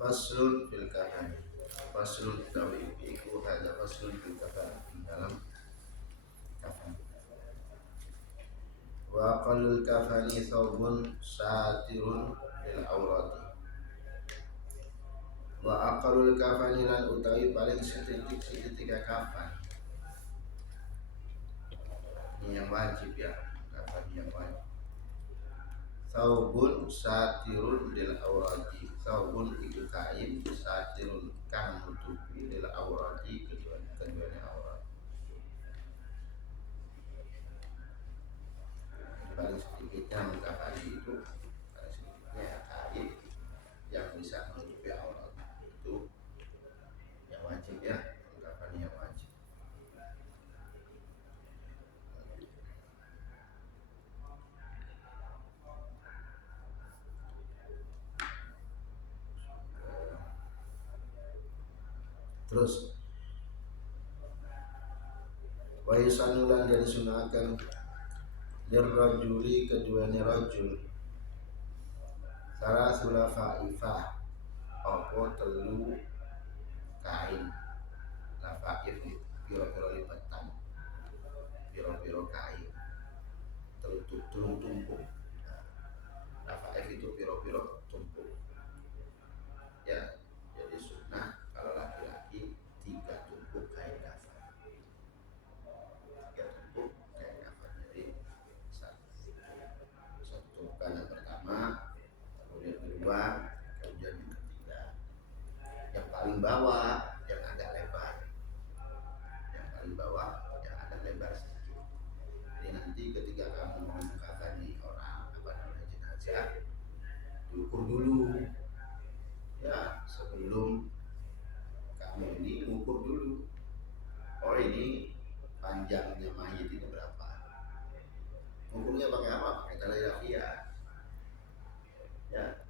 Faslun fil kafan. Faslun tawi iku hadza faslun fil kafan dalam kafan. Wa aqallul kafani thawbun satirun lil awrati. Wa aqallul kafani lan utawi paling seketika kafan. Ini yang wajib ya, kafan yang wajib. Thawbun satirun lil awrati. Thawbun iku kain satirun kang nutupi lil awrati keduanya aurat. Paling sedikitnya mengkafani itu paling sedikitnya kain yang bisa menutupi aurat itu yang wajib ya, mengkafani yang wajib. Terus wa yusannulan dari sunahkan lirrajuli keduanya rajul salasul faifah apa telu kain lafaif piro-piro lipatan piro-piro kain telu tumpuk. Lafaif itu piro-piro tumpuk ya. Jadi sunnah kalau laki-laki 3 tumpuk kain kafan, 3 tumpuk kain kafan. Jadi satu tumpukan yang pertama, kemudian kedua, kemudian yang ketiga. Yang paling bawah yang agak lebar, yang paling bawah yang agak lebar sedikit. Jadi nanti ketika kamu mau mengkafani orang jenazah, diukur dulu ya, sebelum kamu ini ukur dulu. Oh ini panjangnya mayit itu berapa? Ukurnya pakai apa? Pakai tali rafia. Ya,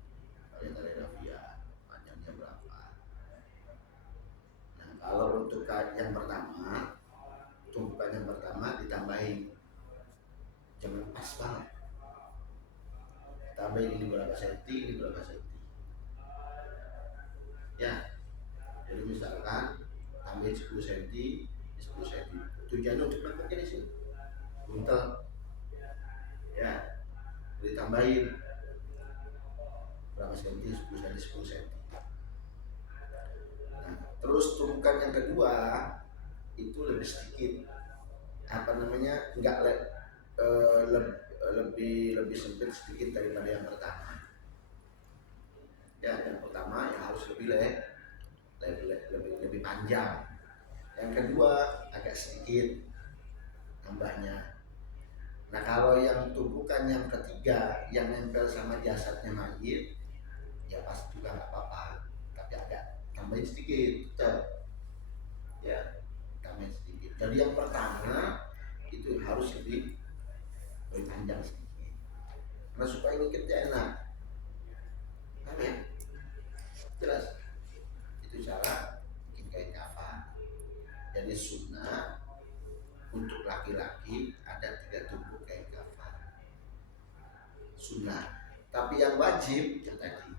pakai tali rafia. Panjangnya berapa? Nah, kalau untuk yang pertama, tumpukan yang pertama ditambahin, jangan pas banget. Tambahin ini berapa senti, ini berapa senti. Ya, jadi misalkan tambahin 10 cm, 10 cm. Tujuannya untuk apa di sini? Buntel. Ya, ditambahin berapa senti, 10 cm, 10 cm. Nah, terus tumpukan yang kedua itu lebih sedikit, apa namanya, enggak lebih sempit sedikit daripada yang pertama. Ya, yang pertama yang harus lebih panjang. Yang kedua agak sedikit tambahnya. Nah, kalau yang tumpukan yang ketiga yang nempel sama jasadnya mayit, ya pasti juga nggak apa-apa, tapi agak tambahin sedikit, ya tambahin sedikit. Jadi yang pertama itu harus lebih panjang sedikit, karena supaya ngikatnya enak. Ya? Jelas? Itu cara bikin kain kafan. Jadi sunnah untuk laki-laki ada 3 tumpuk kain kafan, sunnah. Tapi yang wajib yang tadi,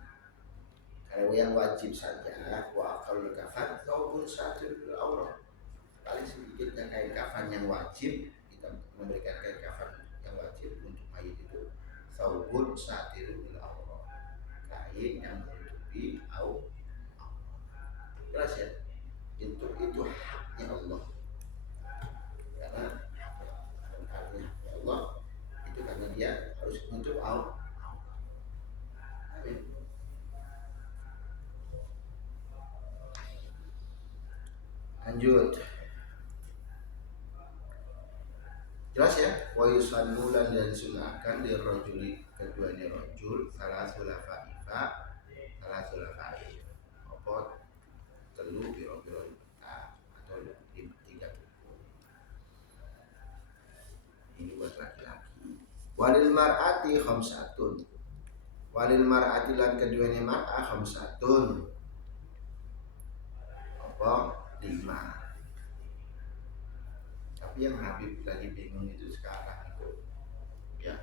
kalau yang wajib saja wa aqallul kafan ataupun satirul aurat, paling sedikitnya kain kafan yang wajib, kita memberikan kain kafan yang wajib untuk mayit itu saubun satirul aurat, kain yang menutupi aurat. Jelas ya? Itu haknya Allah, karena haknya Allah itu karena dia harus menutup aurat. Lanjut. Jelas ya? Wa yusannulan dan sunahkan di rajuli keduanya rajul salasul fa'ifa apa telu biro-biro atau 3 tumpuk. Ini buat laki-laki. Walil mar'ati khamsatun. Walil mar'ati lan keduanya mar'ah khamsatun. Apa? 5. Tapi yang Habib lagi bingung itu sekarang itu, ya,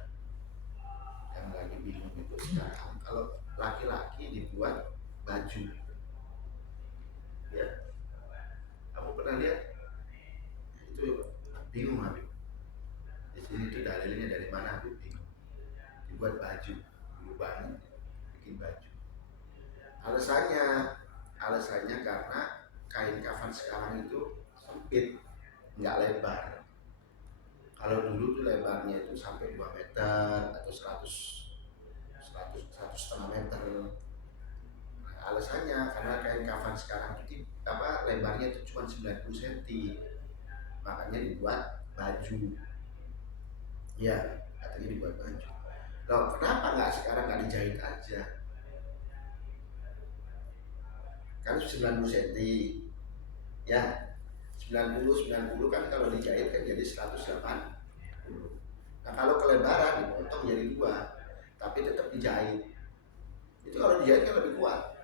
yang lagi bingung itu sekarang, kalau laki-laki dibuat baju itu dalilnya dari mana? Dibuat baju, berubahnya bikin baju. Alasannya karena kain kafan sekarang itu sempit, nggak lebar. Kalau dulu tuh lebarnya itu sampai 2 meter atau 100 setengah meter. Nah, alasannya karena kain kafan sekarang itu lebarnya itu cuma 90 cm, makanya dibuat baju. Ya, katanya dibuat baju. Loh, kenapa sekarang nggak dijahit aja? Kan 90 cm, ya 90 kan kalau dijahit kan jadi 180. Nah kalau kelebaran dipotong jadi 2, tapi tetap dijahit. Itu kalau dijahit kan lebih kuat.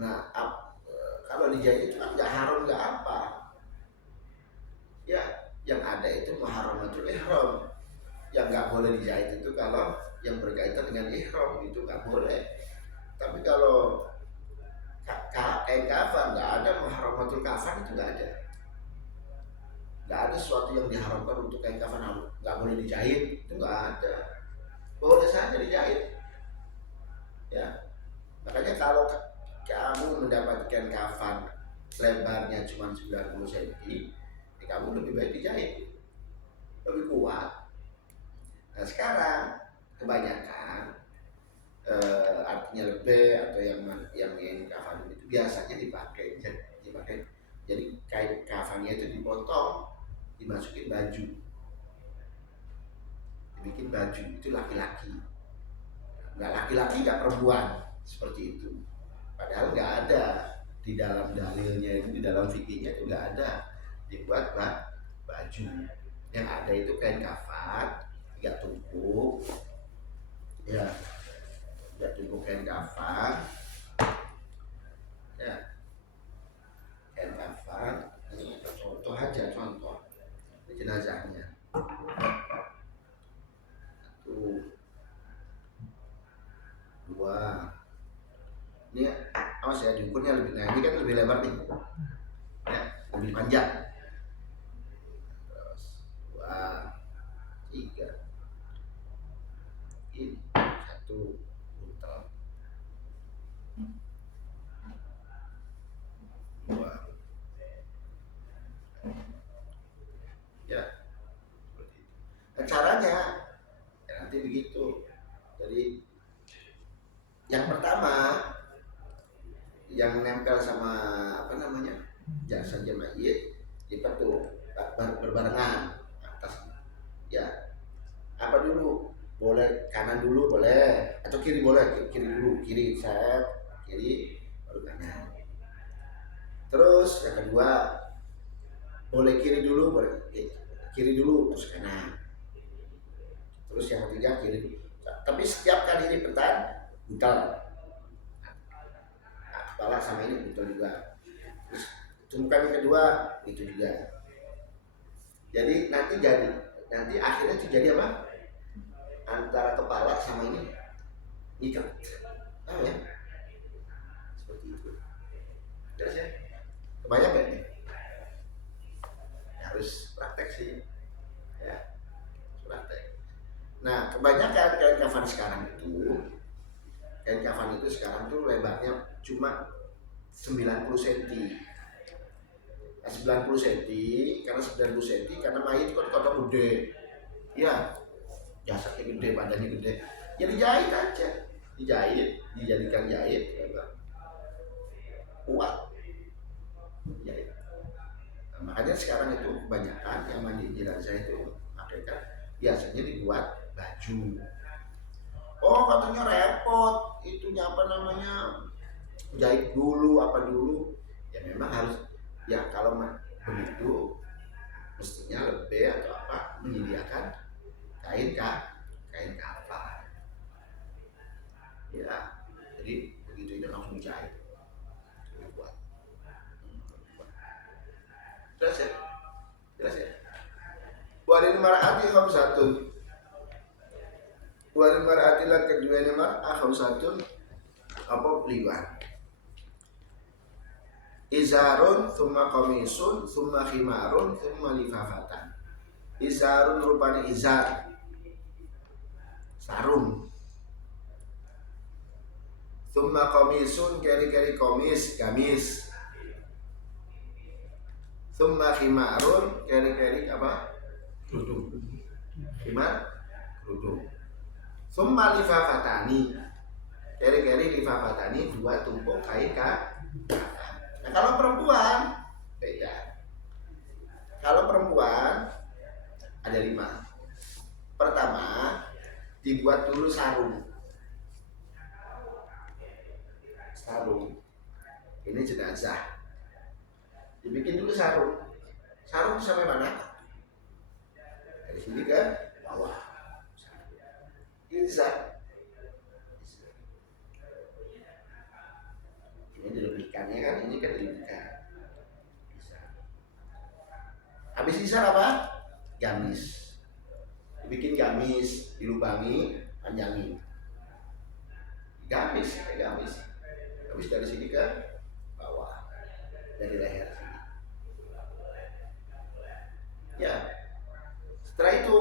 Nah kalau dijahit itu kan nggak haram nggak apa. Ya yang ada itu muharramatul ihram. Yang nggak boleh dijahit itu kalau yang berkaitan dengan ihram, itu nggak boleh. Tapi kalau kain kafan nggak ada muharramatul kafan, itu nggak ada. Nggak ada sesuatu yang diharamkan untuk kain kafan nggak boleh dijahit, itu nggak ada. Boleh saja dijahit. Ya, makanya kalau kamu mendapatkan kafan lebarnya cuma 90 cm, kamu lebih baik dijahit, lebih kuat. Nah sekarang kebanyakan artinya lebih atau yang kafan itu biasanya dipakai. Jadi kain kafannya itu dipotong, dimasukin baju, dibikin baju. Itu laki-laki, nggak laki-laki nggak perempuan, seperti itu. Padahal nggak ada di dalam dalilnya itu, di dalam fikihnya itu nggak ada dibuat baju. Yang ada itu kain kafan 3 tumpuk, ya 3 tumpuk kain kafan, ya kain kafan. Ini contoh aja, contoh jenazahnya. 1, 2. Ini awas ya, diukurnya lebih. Nah ini kan lebih lebar nih, ya, lebih panjang. Terus 2, 3. Ini 1 buntel, 2. Ya, seperti itu. Nah, caranya ya nanti begitu. Jadi yang pertama, yang nempel sama jasadnya mayit, lipat tuh berbarengan atas. Ya, apa dulu? Boleh kanan dulu boleh, atau kiri boleh. Kiri dulu, kiri set, kiri baru kanan. Terus yang kedua boleh kiri dulu, boleh kiri dulu terus kanan. Terus yang ketiga kiri dulu. Tapi setiap kali lipatan buntal, kepala sama ini buntal juga. Terus tumpukan yang kedua itu juga. Jadi nanti akhirnya itu jadi apa? Antara kepala sama ini ikat. Ya? Seperti itu. Jelas ya? Kebanyakan gak nih? Harus praktek sih. Ya, praktek. Nah, kebanyakan kain kafan sekarang tuh lebarnya cuma 90 cm. Nah, 90 cm, karena 90 cm karena mayit kan kodok gede. Ya, jasadnya gede, badannya gede. Ya dijahit aja. Dijadikan jahit, kuat. Jahit. Nah, makanya sekarang itu kebanyakan yang mandi jenazah itu mereka biasanya dibuat baju. Oh katanya repot, itunya jahit dulu apa dulu. Ya memang harus, ya kalau begitu mestinya lebih atau menyediakan kain kafan. Ya, jadi begitu itu langsung jahit. Dibuat. Jelas ya? Walil mar'ati khamsatun. Walil mar'ati lan keduanya mar'ah khamsatun, apa 5. Izarun, thumma qamisun, thumma khimarun, thumma lifafatan. Izarun rupanya izar, sarung. Tsumma komisun keri-keri komis, gamis. Tsumma khimarun keri-keri apa? Kerudung. Khimar, kerudung. Tsumma lifafatani keri-keri lifafatani, dua tumpuk kain kafan. Nah kalau perempuan beda. Kalau perempuan ada 5. Pertama, dibuat dulu sarung. Sarung. Ini jenazah. Dibikin dulu sarung. Sarung sampai mana? Dari sini ke bawah. Izar. Ini dilebihkannya kan, ini kan dilebihkan. Habis izar apa? Gamis. Dibikin gamis, dilubangi, panjangin. Gamis, kayak gamis. Habis dari sini ke bawah, dari leher sini. Ya. Setelah itu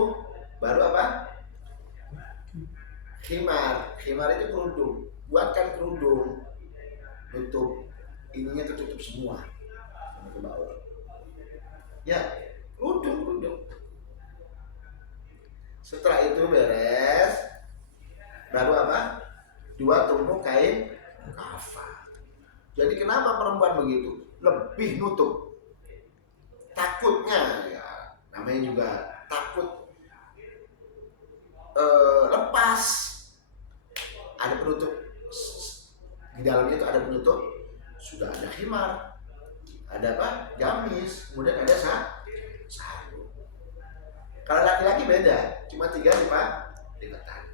baru apa? Khimar. Khimar itu kerudung. Buatkan kerudung, nutup ininya, tertutup semua sampai ke bawah. Ya, kerudung. Setelah itu beres, baru apa? 2 tumpuk kain kafan. Jadi kenapa perempuan begitu? Lebih nutup. Takutnya ya, namanya juga takut lepas. Ada penutup di dalamnya, itu ada penutup. Sudah ada khimar, ada apa? Gamis, kemudian ada sarung. Kalau laki-laki beda, cuma 3 lipatan.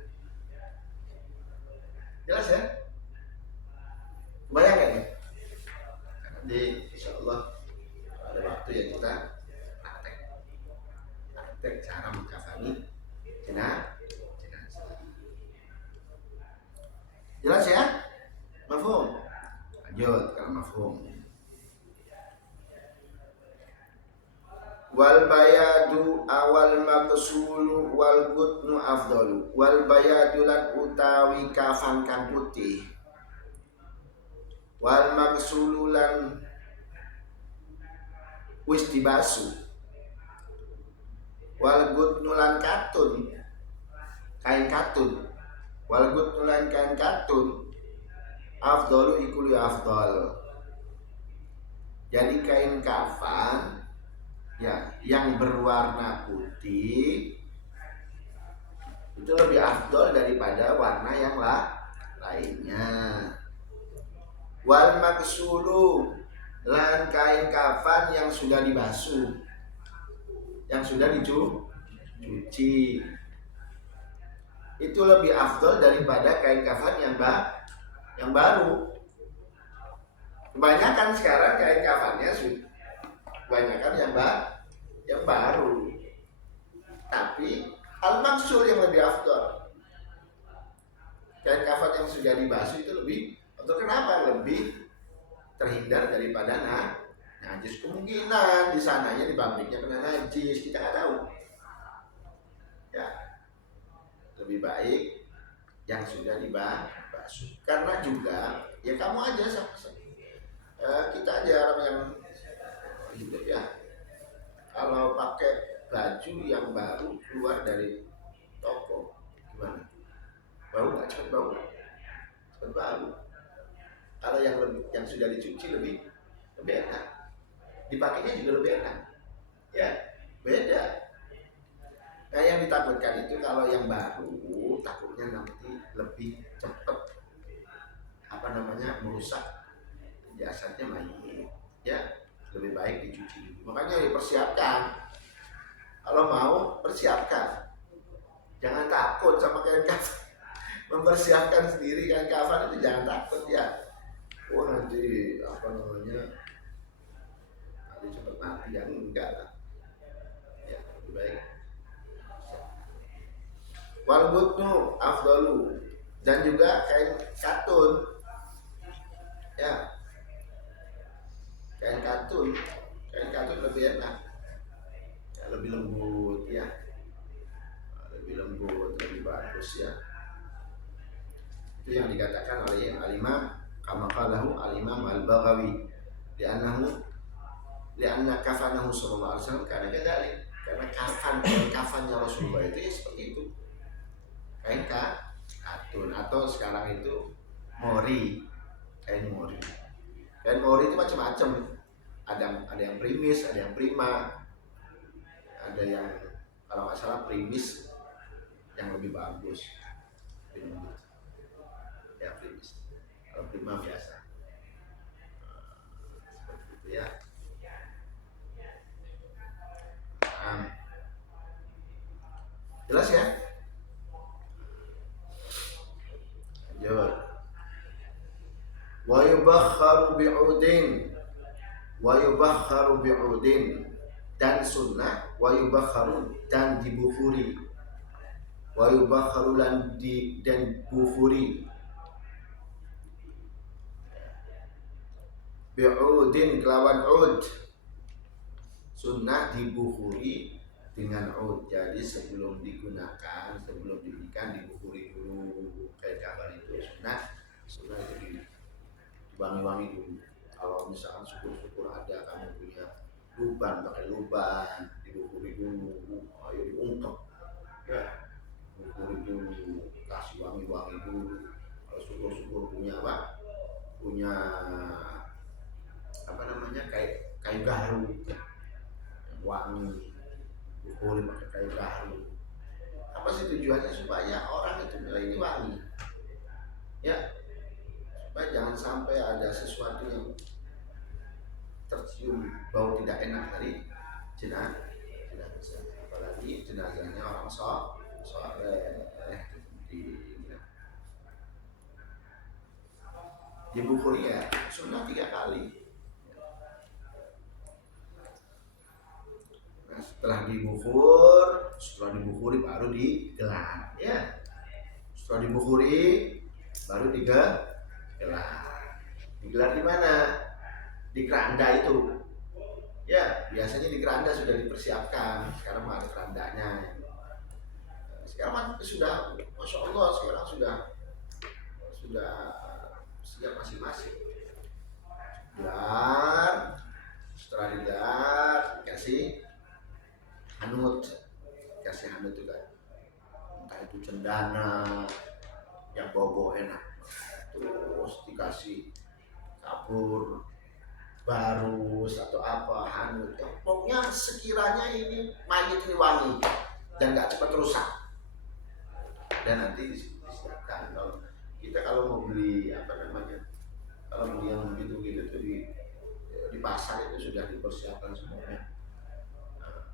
Jelas ya? Bayang ya? Nanti insya Allah ada waktu ya kita praktek cara mengkafani jenazah. Jelas ya? Mafhum? Lanjut kalau mafhum. Wal bayadu awal maksulu wal gutnu afdalu. Wal bayadu lan utawi kafan kang putih. Wal maksulu lan wis dibasu. Wal gutnu lan katun, kain katun. Wal gutnu lan kain katun afdalu iku lu afdal. Jadi kain kafan ya yang berwarna putih itu lebih afdol daripada warna yang lainnya. Wal maksulu lan kain kafan yang sudah dibasuh, yang sudah dicuci, itu lebih afdol daripada kain kafan yang baru. Kebanyakan sekarang kain kafannya kebanyakan yang baru, tapi al-maksul yang lebih afdol. Kain kafan yang sudah dibasuh itu lebih, atau kenapa? Lebih terhindar daripada najis. Kemungkinan di sananya, di pabriknya kena najis, kita nggak tahu. Ya, lebih baik yang sudah dibasuh. Karena juga ya kamu aja kita aja orang yang hidup ya, kalau pakai baju yang baru keluar dari toko gimana? Bau nggak? Cepat bau nggak? Cepat bau. Kalau yang sudah dicuci lebih enak, dipakainya juga lebih enak. Ya, beda. Nah yang ditakutkan itu kalau yang baru takutnya nanti lebih cepat merusak jasadnya mayit. Ya, lebih baik dicuci dulu. Makanya dipersiapkan. Kalau mau persiapkan. Jangan takut sama kain kafan. Mempersiapkan sendiri kain kafan itu jangan takut ya. Oh nanti nanti cepat mati, yang enggak lah. Ya, lebih baik. Wal gutnu afdalu, dan juga kain katun. Ya. Kain katun lebih enak. Ya, lebih lembut ya. Itu yang dikatakan oleh Al-Imam kama qalahu Al-Imam Al-Baghawi lianna kafanahu sallallahu alaihi wasallam karena kadzalik, karena kafannya Rasulullah itu ya seperti itu, kain katun atau sekarang itu mori, kain mori. Kain mori itu macam-macam, ada yang primis, ada yang prima, ada yang kalau nggak salah primis yang lebih bagus, ya primis, kalau prima biasa. Seperti itu ya. Jelas ya? Lanjut. Wa yubakharu bi'udin dan sunnah, wa yubakharu dan dibukhuri, wa yubakharu dan bukhuri, bi'udin kelawan ud, sunnah dibukhuri dengan ud. Jadi sebelum digunakan, sebelum diberikan, dibukhuri dulu. Kayak kabar itu sunnah itu diwangi-wangi dulu. Kalau misalkan syukur-syukur ada kamu punya luban, pakai luban, dibukhuri dulu. Ayo diungkep ya, bukhuri dulu, kasih wangi-wangi dulu. Kalau syukur-syukur punya apa? Punya apa namanya, kayak kayu gaharu wangi, bukhuri pakai kayu gaharu. Apa sih tujuannya? Supaya orang itu bilang ini wangi ya, supaya jangan sampai ada sesuatu yang tercium bau tidak enak dari jenazah, apalagi jenazahnya orang soleh. Dibukhuri ya sunnah 3 kali. Nah, setelah dibukhuri baru digelar ya. Setelah dibukhuri baru digelar. Digelar di mana? Di keranda itu ya, biasanya di keranda sudah dipersiapkan. Sekarang ada kerandanya. Sekarang sudah, masya Allah, sekarang sudah siap masing-masing. Gelar, setelah digelar dikasih hanut juga, entah itu cendana yang bobo enak, terus dikasih kapur barus atau apa, hanut ya, pokoknya sekiranya ini mayit ini wangi dan nggak cepat rusak. Dan nanti disiapkan. Kalau mau beli apa namanya, kalau beli yang begitu tuh di pasar itu sudah dipersiapkan semuanya. Nah,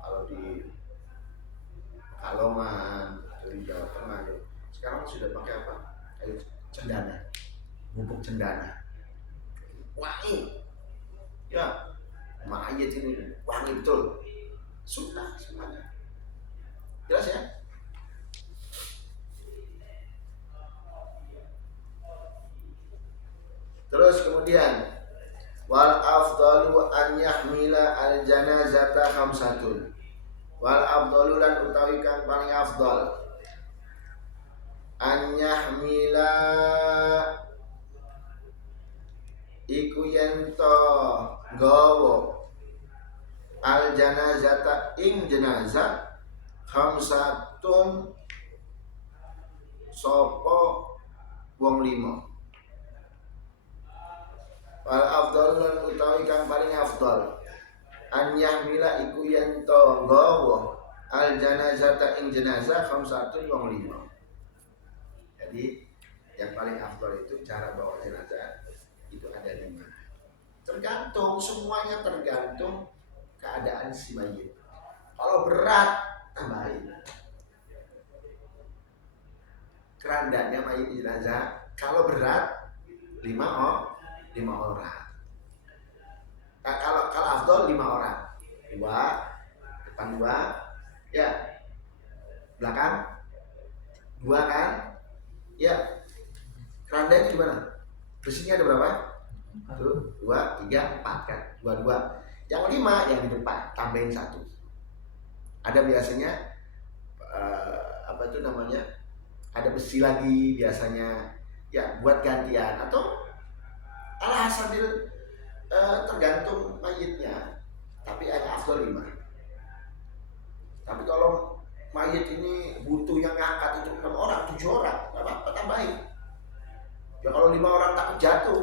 kalau di Kalongan atau di Jawa Tengah sekarang sudah pakai apa? Kayak cendana, bubuk cendana, wangi ya, mayit ini wangi betul, sunnah semuanya. Jelas ya? Terus kemudian wal afdalu an yahmila al janazata khamsatun. Wal afdalu lan utawi kang paling afdal an yahmila iku yen to nggawa al janazata ing jenazah khamsatun sapa wong 5. Wal afdal lan utawi kang paling afdal an yahmila iku yen to nggawa al janazata ing jenazah khamsatun wong 5. Jadi yang paling afdal itu cara bawa jenazah itu ada 5. Tergantung, semuanya tergantung keadaan si mayit. Kalau berat tambahin kerandanya mayit jenazah. Kalau berat 5 orang. Kalau afdal 5 orang, 2 depan 2 ya, belakang 2 kan ya. Keranda itu gimana? Besinya ada berapa? 1, 2, 3, 4 kan, 2. Yang 5 yang di depan tambahin 1. Ada biasanya apa itu namanya, ada besi lagi biasanya ya buat gantian, atau sambil tergantung mayitnya, tapi ada afdol 5. Tapi kalau mayit ini butuh yang ngangkat itu 6 orang, 7 orang, nggak apa-apa tambahin. Ya kalau 5 orang takut jatuh,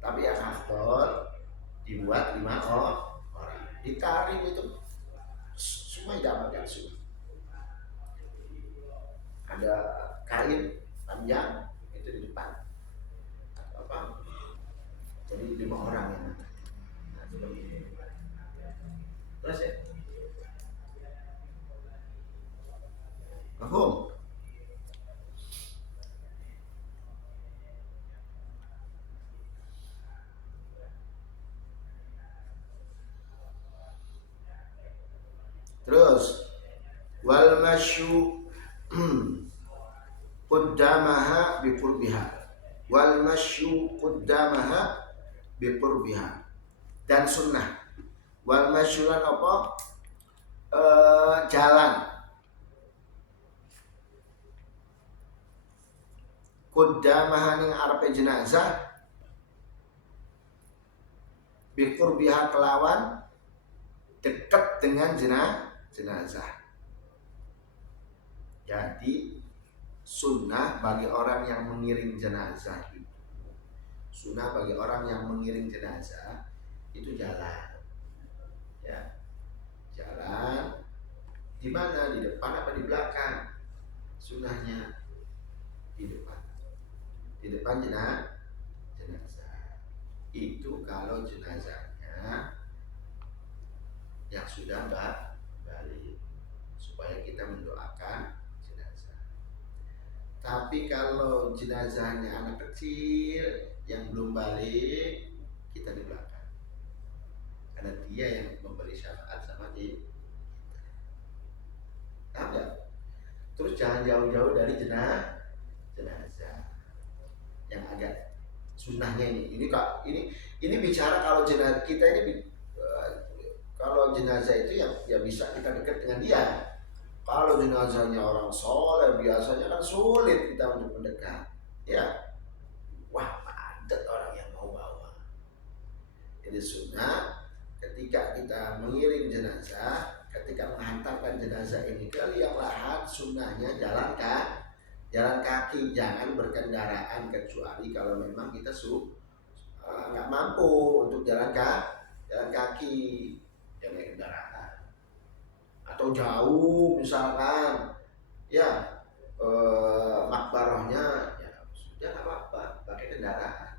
tapi yang afdol dibuat 5 orang, ditarik itu semua tidak semua. Ada kain panjang itu di depan, apa? Jadi 5 orang yang nah, seperti itu. Terus ya, mahum. Terus wal masyu qaddamaha biqurbiha, wal masyu qaddamaha biqurbiha, dan sunnah. Wal masyulan apa? Jalan qaddamaha ning arepe jenazah biqurbiha kelawan dekat dengan jenazah. Jadi sunnah bagi orang yang mengiring jenazah itu, sunnah bagi orang yang mengiring jenazah itu jalan, ya, jalan di mana, di depan apa di belakang? Sunnahnya di depan jenazah. Itu kalau jenazahnya yang sudah balik, supaya kita mendoakan jenazah. Tapi kalau jenazahnya anak kecil yang belum balik, kita di belakang, karena dia yang memberi syafaat sama kita. Ada. Terus jangan jauh-jauh dari jenazah. Yang agak sunnahnya ini bicara kalau jenazah kita ini, kalau jenazah itu yang bisa kita dekat dengan dia. Kalau jenazahnya orang soleh biasanya kan sulit kita untuk mendekat, ya. Wah, padat orang yang mau bawa. Jadi sunnah ketika kita mengiring jenazah, ketika menghantarkan jenazah ini ke liang lahat, sunnahnya jalan kaki, jangan berkendaraan, kecuali kalau memang kita nggak mampu untuk jalan kaki, jangan naik kendaraan. Atau jauh misalkan, ya makbarohnya, ya sudah nggak apa-apa, pakai kendaraan.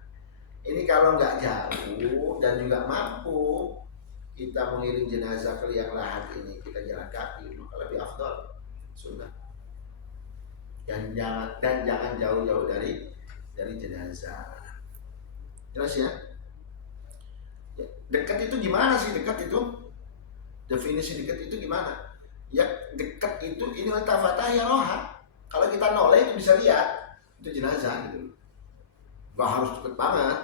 Ini kalau nggak jauh dan juga mampu kita mengiring jenazah ke liang lahat ini, kita jalan kaki, maka lebih afdal, sunnah. Dan jangan jauh-jauh dari jenazah. Jelas ya? Dekat itu gimana sih dekat itu? Definisi dekat itu gimana? Ya dekat itu ini tafatah ya roha. Kalau kita noleh itu bisa lihat itu jenazah gitu. Gak harus dekat banget.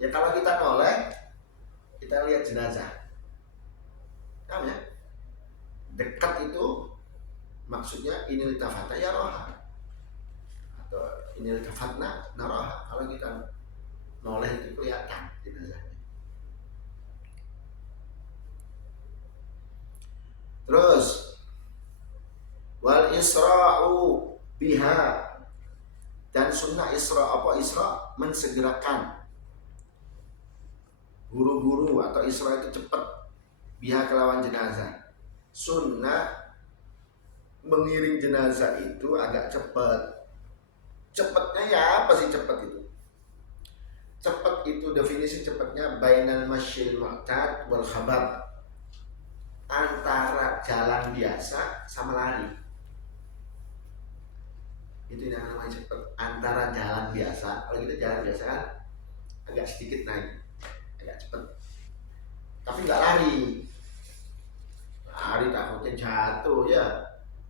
Ya kalau kita noleh, kita lihat jenazah. Paham ya? Dekat itu maksudnya ini tafatah ya roha, atau ini tafatna naroha. Kalau kita noleh itu kelihatan jenazahnya. Terus wal isra'u biha, dan sunnah isra. Apa isra? Mensegerakan, buru-buru, atau isra itu cepat. Biha kelawan jenazah. Sunnah mengiring jenazah itu agak cepat. Cepatnya ya apa sih cepat itu? Cepat itu definisi cepatnya bainal masyil mu'tad wal khabar, antara jalan biasa sama lari. Itu yang namanya cepat, antara jalan biasa. Kalau kita jalan biasa kan agak sedikit naik, agak cepat, tapi nggak lari. Lari takutnya jatuh, ya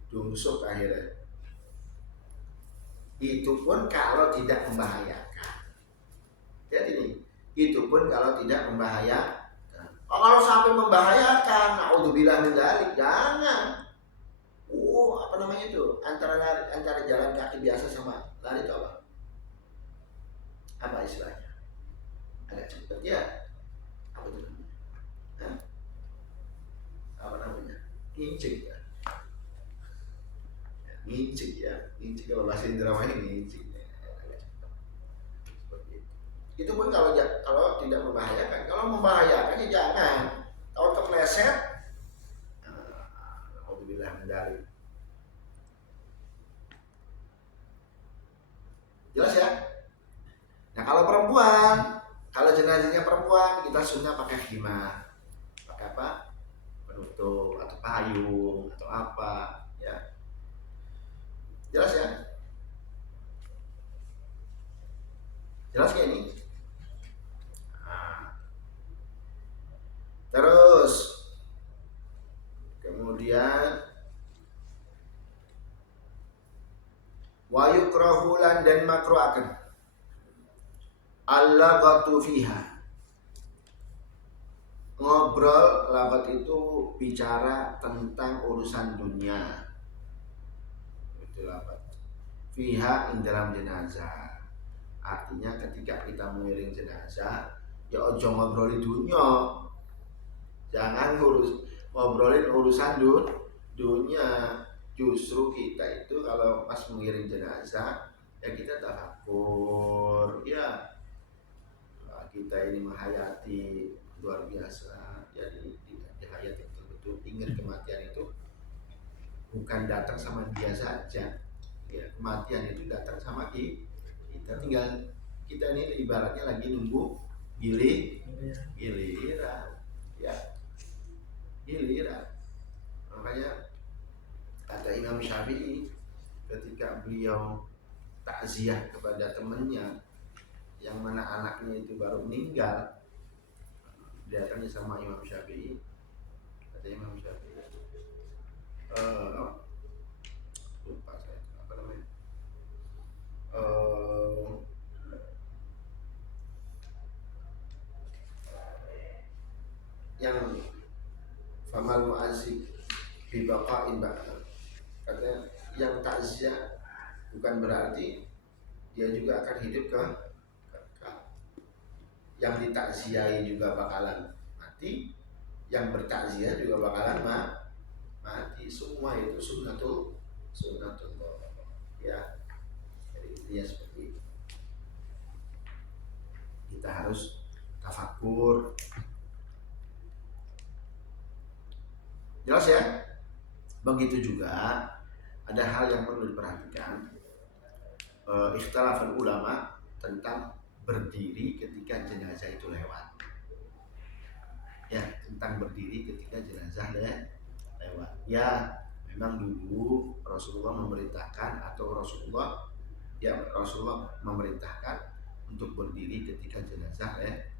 dungsuk akhirnya. Itu pun kalau tidak membahayakan. Jadi nih, itu pun kalau tidak membahayakan. Kalau sampai membahayakan, naudzubillah min dzalik, jangan. Apa namanya itu, antara jalan kaki biasa sama lari itu apa istilahnya, agak cepat ya, apa itu namanya? Hah? Apa namanya, ngincik ya, ngincik ya, ngincik kalau bahasa Indramayu ngincik ya, agak cepat seperti itu. Itu pun kalau tidak membahayakan. Kalau membahayakan ya jangan. Kalau kepleset, alhamdulillah medali. Jelas ya? Nah kalau perempuan, kalau jenazahnya perempuan, kita sunnah pakai khimar, pakai apa? Penutup atau payung atau apa, ya. Jelas ya? Jelas kayak ini? Nah, terus kemudian wa yukrahulan dan makruhaken al-laghatu fiha. Ngobrol, lagat itu bicara tentang urusan dunia. Itu lagat. Fiha ing dalam jenazah. Artinya ketika kita mengiring jenazah, ya ojo ngobrolin dunia. Jangan ngobrolin urusan dunia. Justru kita itu kalau pas mengiring jenazah, ya kita tafakur, ya kita ini menghayati luar biasa. Jadi dihayati betul-betul. Ingat kematian itu bukan datang sama dia saja, ya kematian itu datang sama kita. Tinggal kita ini ibaratnya lagi nunggu giliran, ya giliran. Makanya kata Imam Syafi'i ketika beliau takziah kepada temannya yang mana anaknya itu baru meninggal, datangnya sama Imam Syafi'i, kata Imam Syafi'i, lupa saya apa namanya, yang famal mu'azzik bi baqa'in ba'da, katanya yang takziah bukan berarti dia juga akan hidup ke yang ditakziahi juga bakalan mati, yang bertakziah juga bakalan mati. Semua itu sunnatullah, ya. Jadi intinya seperti itu. Kita harus tafakur. Jelas ya? Begitu juga ada hal yang perlu diperhatikan. Ikhtilaful ulama tentang berdiri ketika jenazah itu lewat. Ya, tentang berdiri ketika jenazah lewat. Ya, memang dulu Rasulullah memerintahkan Rasulullah memerintahkan untuk berdiri ketika jenazah lewat.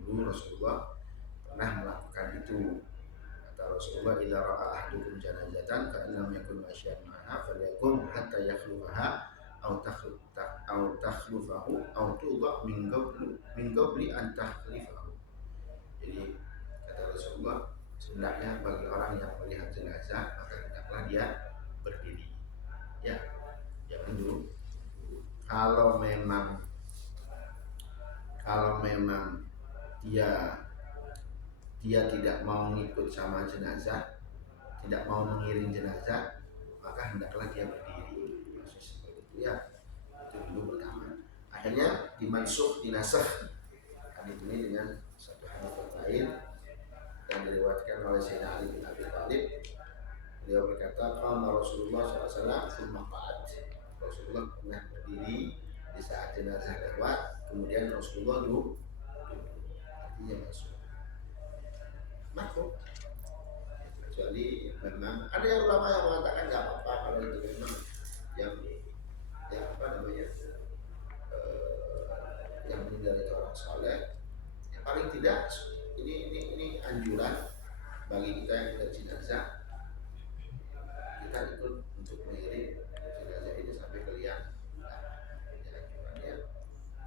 Dulu Rasulullah pernah melakukan itu. Kata Rasulullah, idza ra'a ahadukum janazatan fa in lam yakun masyan ma'ha falyakun hatta yakhlufaha aw takhlufahu aw tudah min qabli an takhlifahu. Jadi kata Rasulullah, hendaknya bagi orang yang melihat jenazah maka hendaklah dia berdiri. Ya, jangan dulu. Kalau memang dia tidak mau mengikut sama jenazah, tidak mau mengiring jenazah, maka hendaklah dia berdiri. Maksud seperti itu ya. Itu dulu pertama. Akhirnya dinasakh hadis ini dengan satu hadis lain dan diriwayatkan oleh Sayyidina Ali bin Abi Thalib. Beliau berkata, qama Rasulullah SAW tsumma qa'ad. Rasulullah pernah berdiri di saat jenazah lewat, kemudian Rasulullah duduk. Artinya masuk, kecuali memang ada yang ulama yang mengatakan nggak apa-apa kalau itu memang yang apa namanya yang meninggal itu orang soleh. Yang paling tidak ini anjuran bagi kita yang tidak jenazah, kita ikut untuk mengiring jenazah ini sampai ke liang. Anjurannya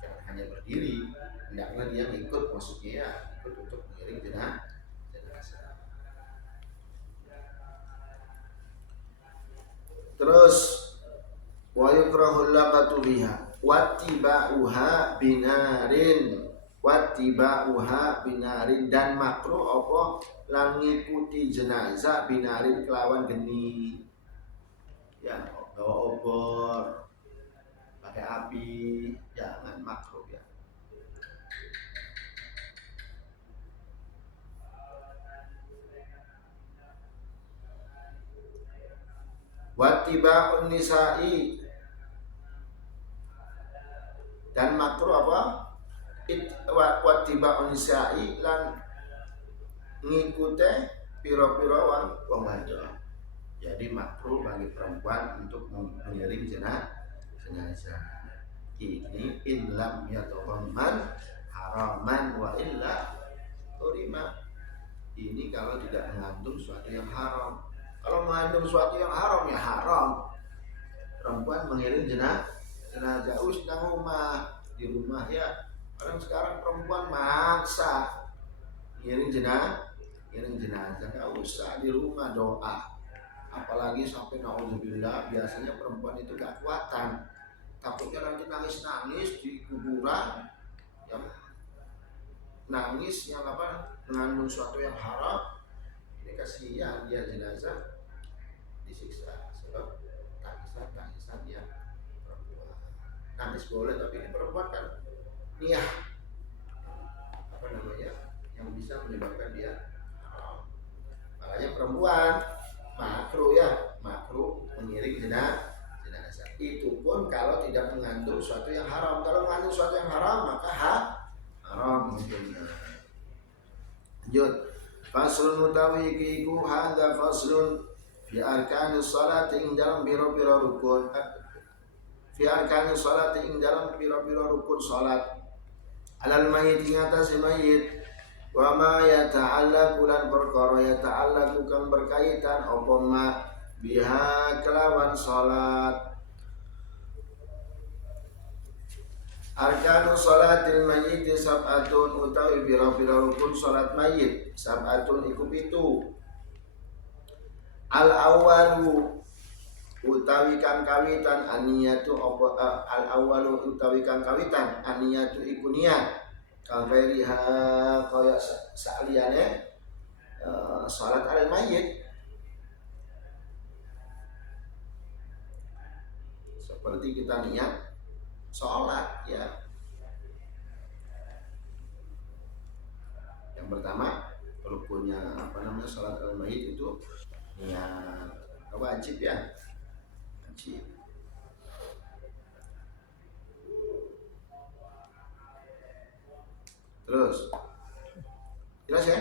jangan hanya berdiri, hendaklah dia ikut, maksudnya ya ikut untuk mengiring jenazah. Terus wa yukrahul laqatu biha wattiba'uha binarin dan makruh apa lan ngikuti jenazah binarin kelawan geni. Ya, bawa obor pakai api, jangan, makruh ya. Wattiba'un nisa'i dan makruh apa? Wattiba'un nisa'i lan ngikute piro-piro wong wadon. Jadi makruh bagi perempuan untuk mengiring jenazah. Ini in lam yataghamman haraman wa illa urima. Ini kalau tidak mengandung suatu yang haram. Kalau mengandung suatu yang haram ya haram. Perempuan mengiring jenazah nang rumah, di rumah ya. Orang sekarang perempuan maksa ngiring jenazah, nggak usah di rumah doa. Apalagi sampai naudzubillah, biasanya perempuan itu gak kuatan, takutnya nanti nangis-nangis di kuburan, yang nangis yang apa mengandung suatu yang haram. Ini kasihan dia jenazah disiksa sebab tangisan dia perempuan. Nangis boleh, tapi ini perempuan kan niat apa namanya yang bisa menyebabkan dia haram. Makanya perempuan makruh mengiring jenazah. Itu pun kalau tidak mengandung suatu yang haram. Kalau mengandung suatu yang haram maka haram hukumnya. Lanjut. Faslun utawi iku hadza faslun fi arkanis salati ing dalam biro-biro rukun. Fi arkanis salati ing dalam biro-biro rukun salat. Alal mayyit ing atase mayit. Wa ma yata'allaqu lan perkara yata'allaqu kang berkaitan apa ma biha kelawan salat. Arkanu salatil mayyit sab'atun utawi bira-bira rukun salat mayit sab'atun iku 7. Al awwalu utawi kang kawitan aniyatu apa al awwalu utawi kang kawitan aniyatu iku niat kang riha kaya saliyane salat al mayyit seperti kita niat salat ya. Yang pertama rukunnya apa namanya salat al mayyit itu niat wajib ya, wajib. Terus jelas ya.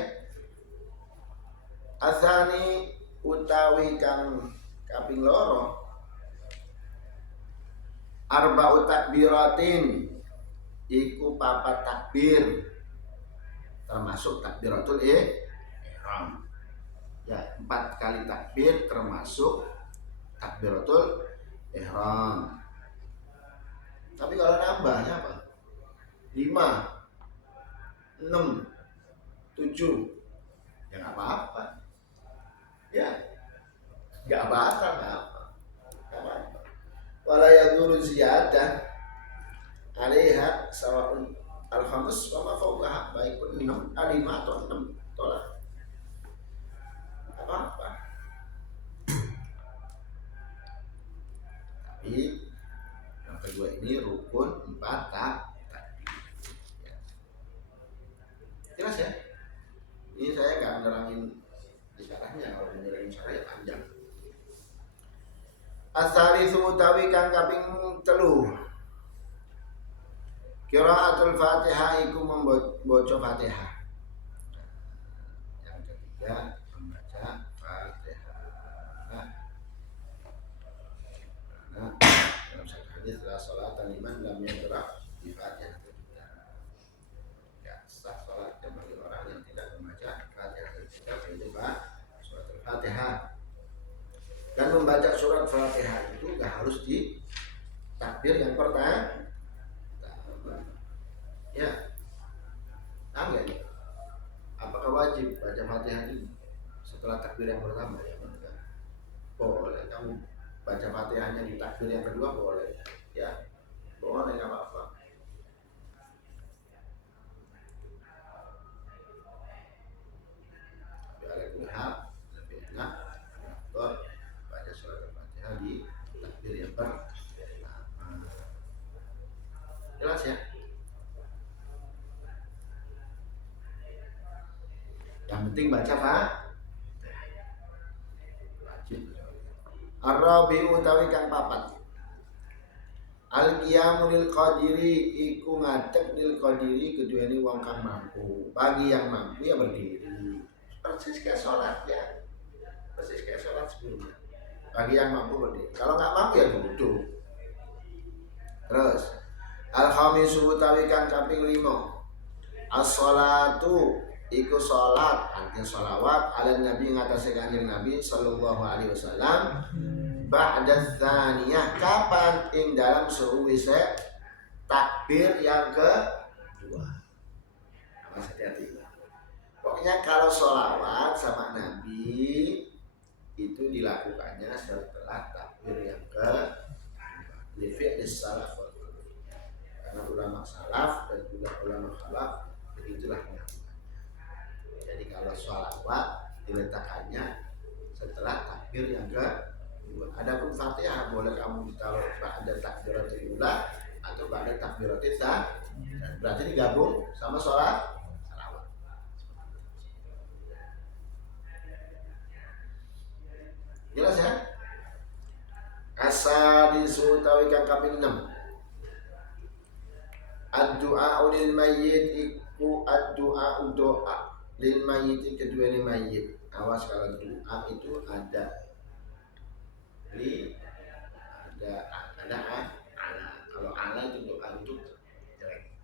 Asani utawi kang kaping loro arba'u takbiratin iku papat takbir termasuk takbiratul ihram. Ya, 4 kali takbir termasuk takbiratul ihram. Tapi kalau nambahnya apa? 5 6, 7 ya nggak apa-apa ya, nggak batal, nggak apa-apa. Wala yaduru ziyadah alaiha sawa'un al-khamis wa ma fawqaha, baik pun 5 atau 6 tolak apa-apa. Tapi yang kedua ini rukun 4 takbir. Jelas ya? Ini saya gak menerangin isyaratnya, kalau menerangin isyarat ya panjang. As-salisu utawi kang kaping 3 qiraatul Fatihah iku membaca Fatihah. Yang ketiga membaca Fatihah. Nah, dalam satu hadis la sholata liman lam yaqra bi Fatihah. Bagi orang yang tidak membaca Fatihah yaitu surat Al-Fatihah. Dan membaca surat Fatihah itu gak harus di takbir yang pertama. Ya, tahu nggak ya? Apakah wajib baca Fatihah ini setelah takbir yang pertama? Ya, boleh kamu baca Fatihahnya di takbir yang kedua boleh, ya boleh, nggak apa-apa. Tapi ada kulihal lebih enak atau baca surat Al-Fatihah di takbir yang pertama. Jelas ya? Yang penting baca Pak. Ar-rabi utawi kang papat. Al-qiyamu lil qadiri iku ngadeg lil qadiri keduanya wong kang mampu. Bagi yang mampu ya berdiri. Persis kayak sholat ya. Persis kayak sholat sebelumnya. Bagi yang mampu berdiri. Kalau nggak mampu ya duduk. Terus al-khamisu utawi kang kaping 5. As-sholatu iku sholat, artinya sholawat ala nabi ngatasi kanjeng Nabi sallallahu alaihi wasallam ba'da tsaniyah, kapan ing dalam seuwise takbir yang kedua. Mas hati-hati. Pokoknya kalau sholawat sama Nabi itu dilakukannya setelah takbir yang kedua. Lifi'lis salaf, karena ulama salaf dan juga ulama khalaf begitulah melakukan. Jadi kalau sholawat diletakkannya setelah takbir yang kedua. Adapun Fatihah boleh kamu ditaruh ba'da takbiratul ula atau ba'da takbiratul tsani. Berarti digabung sama sholawat. Jelas ya? As-sadisu utawi kang kaping 6. Ad-du'a lil mayyit iku ad-du'a doa lil mayyit kedua ni mayyit. Awas kalau doa itu ada li ada ala. Kalau ala itu doa untuk jelek.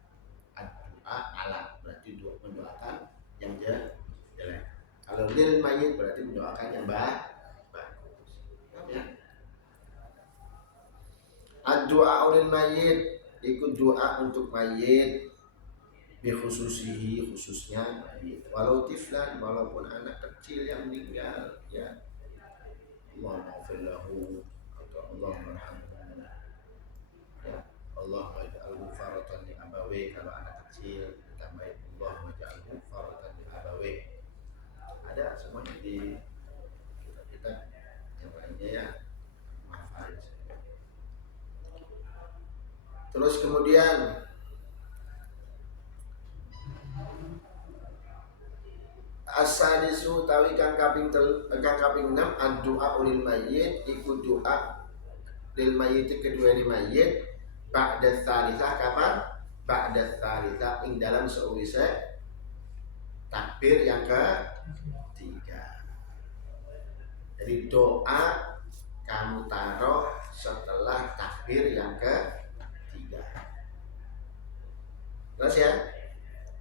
Ad-du'a ala berarti doa mendoakan yang jelek. Kalau lil mayyit berarti mendoakan yang bagus. Ya. Ad-du'a lil mayyit ikut doa untuk mayit bi khususihi, khususnya mayit, walau tiflan, walaupun anak kecil yang meninggal, ya Allah maghfir lahu atau Allah merhamhu, ya Allah maj'alhu faratan li abawe. Kalau anak kecil ditambahin Allah maj'alhu faratan li abawe. Ada semuanya di kitab-kitab yang lainnya ya. Terus kemudian as-sadisu tawi kang kaping 6 ad-du'a lil mayyit iku doa lil mayyit kedua ni mayyit ba'da tsalitsah. Kapan? Ba'da tsalitsah ing dalam seuwise takbir yang ketiga. Jadi doa kamu taruh setelah takbir yang ketiga. Terus ya,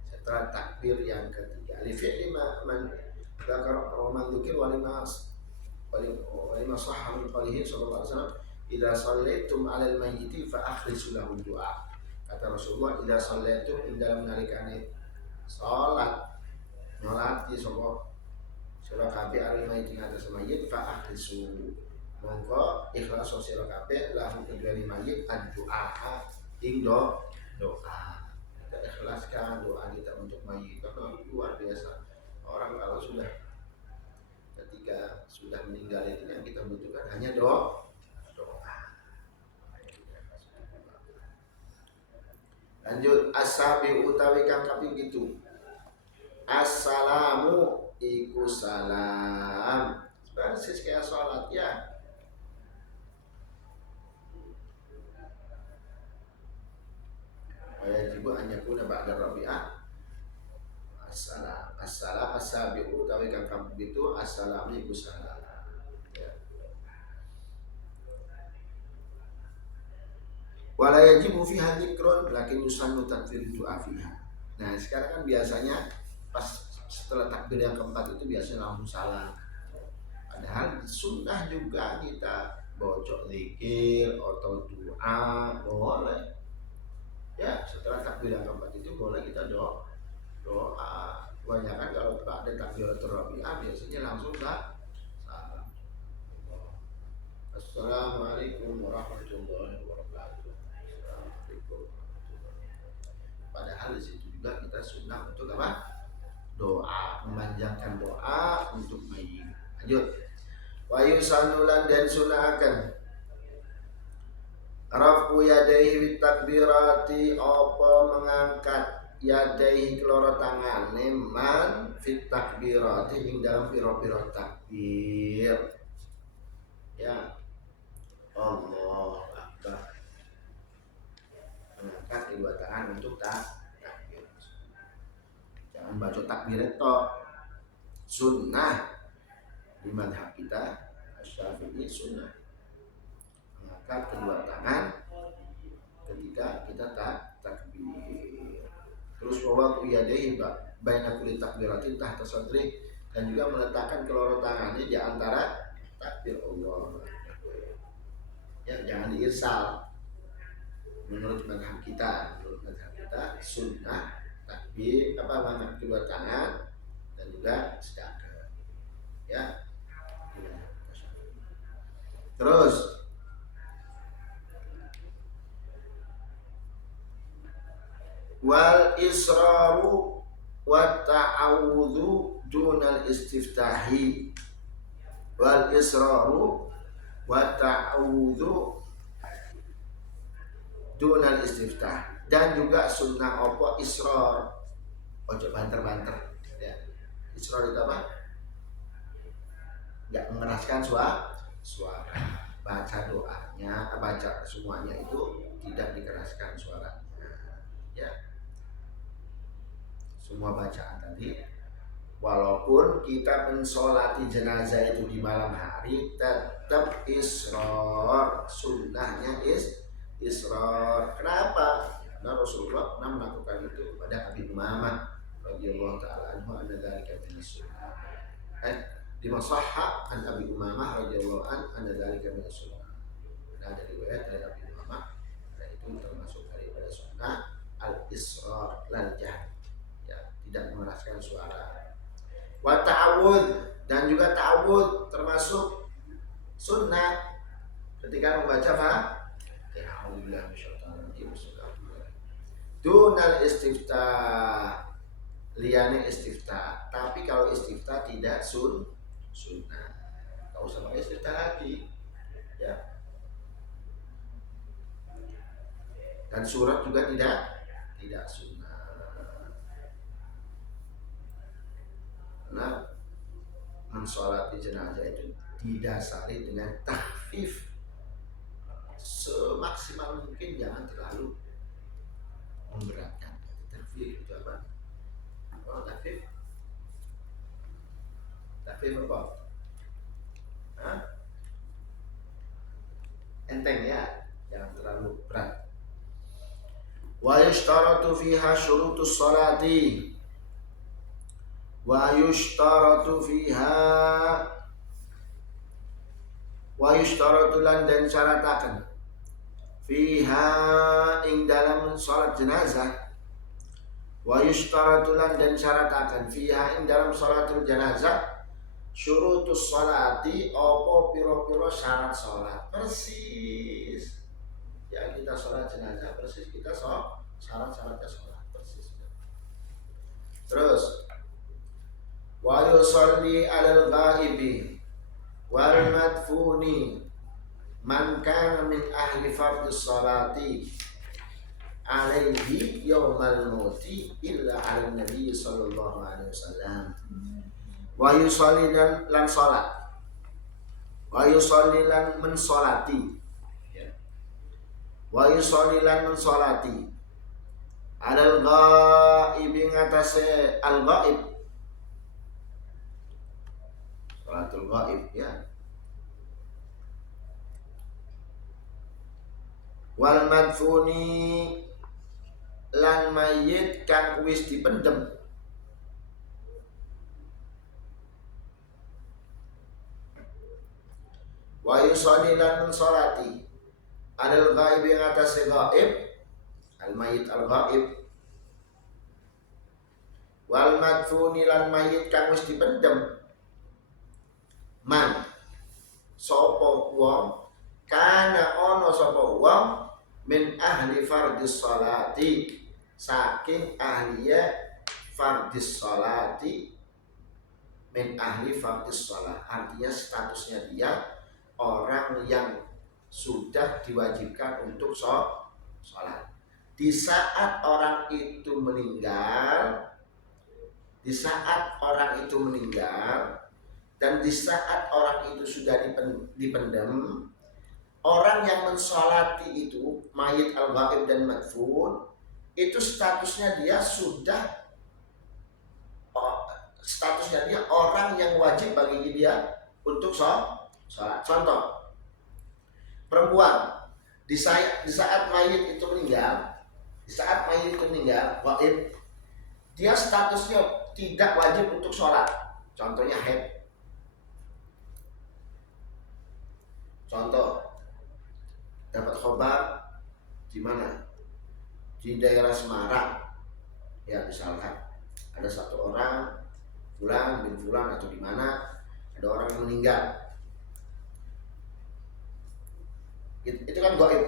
setelah takbir yang ketiga. Lifi'li man dzakara wa man dzukir wa lima sahha min qalihi sallallahu alaihi wasallam idza shallaitum 'alal mayyiti fa akhlisu lahu du'a. Kata Rasulullah, idza shallaitum dalam nalikane salat nyolati sapa sira kabeh 'alal mayyiti atas mayyit fa akhlisu, monggo ikhlas sira kabeh lahu kedua mayyit ad-du'a ing doa. Kita ikhlaskan doa kita untuk mayit, karena luar biasa. Orang kalau ketika sudah meninggal itu yang kita butuhkan hanya doa. Lanjut, as-sabi utawi kang kaping gitu. Assalamu iku salam. Persis kayak sholat ya. Wajibu hanya kuna ba'da rabi'ah assalam. Assalam as-sabiqu utawi kang kaping itu assalamu iku salam. Ya. Wala yajibu fiha dzikrun lakin yusannu takfir doa fiha. Nah, sekarang kan biasanya pas setelah takbir yang keempat itu biasanya langsung salam. Padahal sunnah juga kita bocok zikir atau doa boleh. Ya, setelah takbir yang keempat itu boleh kita doa. Kebanyakan kalau ada takbiratul rabi'ah biasanya langsung salam. Assalamualaikum warahmatullahi wabarakatuh. Assalamualaikum warahmatullahi wabarakatuh. Padahal di situ juga kita sunnah untuk apa? Doa, memanjangkan doa untuk mayit. Lanjut. Wa yusannulan dan sunnahaken rafu yadaihi bit takbirati, apa mengangkat yadaihi keloro tangane man fit takbirati ing dalam piro-piro takbir. Ya. Allah Akbar. Mengangkat kedua tangan untuk takbir. Jangan baca takbir itu sunnah di madhab kita Syafi'i sunnah mengangkat kedua tangan ketika kita takbir. Terus bahwa kuyadeh baina kulit takbiratin tahta sadri, dan juga meletakkan keloro tangannya di antara takbir Allah. Ya, jangan diirsal. Menurut madhab kita sunnah takbir mengangkat kedua tangan dan juga sedekah. Ya. Terus wal israru wa ta'awudhu dunal istiftahi. Wal israru wa ta'awudhu dunal istiftah, dan juga sunnah apa israr, ojo banter-banter ya. Israr itu apa? Enggak mengeraskan suara. Baca doanya, baca semuanya itu tidak dikeraskan suaranya. Ya. Semua bacaan tadi, walaupun kita mensolati jenazah itu di malam hari, tetap israr. Sunnahnya israr. Kenapa? Karena Rasulullah pernah melakukan itu pada Abi Umamah radhiyallahu taala anhu, anna dzalika min sunnah. Lima sahha an Abi Umamah radhiyallahu anna dzalika min sunnah. Nah, dari riwayat dari Abi Umamah, dan itu termasuk daripada sunnah al-israr lal jahr. Ya, tidak mengeraskan suara. Wa ta'awud, dan juga ta'awud termasuk sunnah ketika membaca dunal istiftah, liyane istiftah. Tapi kalau istiftah tidak sunnah, tak usah pakai istiftah lagi ya. Dan surat juga tidak sunnah. Nah, mensolati jenazah itu didasari dengan tahfif. Semaksimal mungkin, jangan terlalu memberatkan. Tahfif itu apa? Oh, tahfif apa? Hah? Enteng ya, jangan terlalu berat. Wa yushtaratu fiha syurutus salati. Wa yushtaratu lan dan syaratakan fiha ing dalam salat jenazah. Wa yushtaratu lan dan syaratakan fiha ing dalam salatul jenazah syurutus salati, opo piro-piro syarat salat. Persis ya, kita salat jenazah persis kita syarat-syaratnya salat persis. Terus wa yusalli alal ghaibi wal madfuni man kana min ahli fardhis salati alaihi yaumal mauti illa ala nabi sallallahu alaihi wasallam. Wa yusalli lan salat, wa yusalli lan mensolati ya. Wa yusalli lan mensolati alal ghaibi ngatasé al ghaib, salatul ghaib ya. Wal madfuni lan mayit kang wis dipendhem. Wa yusalli lan mensolati alal ghaib ing atase ghaib, al mayit al ghaib. Wal madfuni lan mayit kang wis dipendhem man sapa wong kana ono sapa wong min ahli fardhis sholati, saking ahliya fardhis sholati, min ahli fardhis sholat, artinya statusnya dia orang yang sudah diwajibkan untuk sholat. Di saat orang itu meninggal, dan di saat orang itu sudah dipendam, orang yang mensolati itu mayit al-ghaib dan madfun, itu statusnya dia orang yang wajib bagi dia untuk sholat. Contoh, perempuan di saat mayit itu meninggal, gaib, dia statusnya tidak wajib untuk sholat. Contohnya haid. Contoh, dapat khobar di mana? Di daerah Semarang. Ya, misalkan ada satu orang Fulan bin Fulan atau di mana ada orang yang meninggal. Itu kan gaib.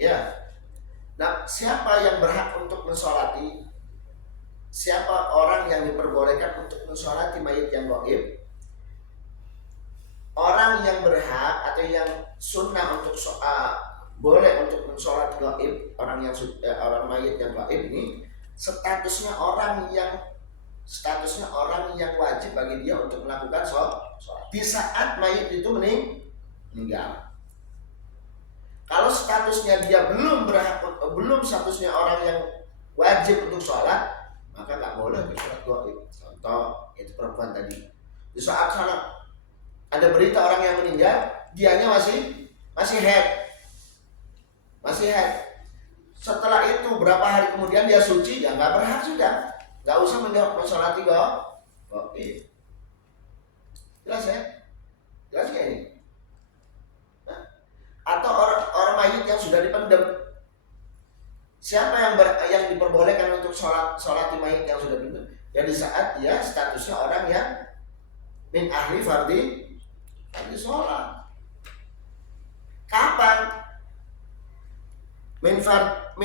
Ya. Nah, siapa yang berhak untuk mensolati? Siapa orang yang diperbolehkan untuk mensolati mayit yang gaib? Orang yang berhak atau yang sunnah untuk boleh untuk mensolat gaib, orang mayit yang gaib ini statusnya orang yang wajib bagi dia untuk melakukan sholat di saat mayit itu meninggal. Kalau statusnya dia belum statusnya orang yang wajib untuk sholat, maka nggak boleh bersolat gaib. Contoh, itu perempuan tadi. Di saat ada berita orang yang meninggal, dianya masih haid. Setelah itu berapa hari kemudian dia suci, ya nggak berhak sudah, nggak usah mensolati gaib. Jelas ya? Jelas ya ini? Atau orang mayit yang sudah dipendam, siapa yang diperbolehkan untuk sholat mayit yang sudah dipendam? Ya di saat dia statusnya orang yang min ahli fardhi sholat. Kapan? Min